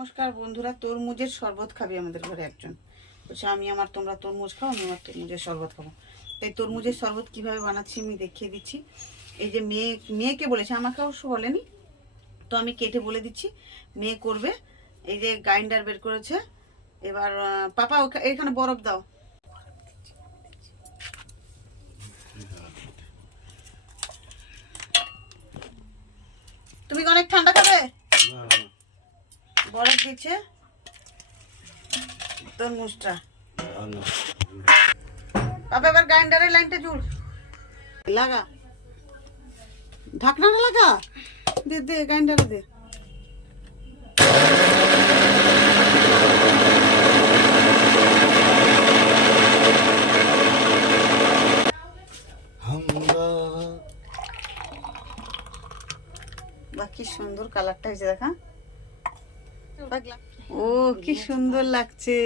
নমস্কার বন্ধুরা, তরমুজের শরবত খাবে আমাদের ঘরে একজন। বলছে, আমি আমার, তোমরা তরমুজ খাও, আমি আমার তরমুজের শরবত খাব। তাই তরমুজের শরবত কীভাবে বানাচ্ছি আমি দেখিয়ে দিচ্ছি। এই যে মেয়ে, মেয়েকে বলেছে, আমাকে অবশ্য বলেনি। তো আমি কেটে বলে দিচ্ছি, মেয়ে করবে। এই যে গ্রাইন্ডার বের করেছে। এবার পাপা এখানে বরফ দাও তুমি কি অনেক ঠান্ডা খাবে বরফ দিচ্ছে। তরমুজটা। বাবা এবার গ্রাইন্ডারের লাইনটা জুড় লাগা। ঢাকনাটা লাগা? দে দে গ্রাইন্ডারে দে। বা কি সুন্দর কালারটা হয়েছে দেখা। ও কি সুন্দর লাগছে।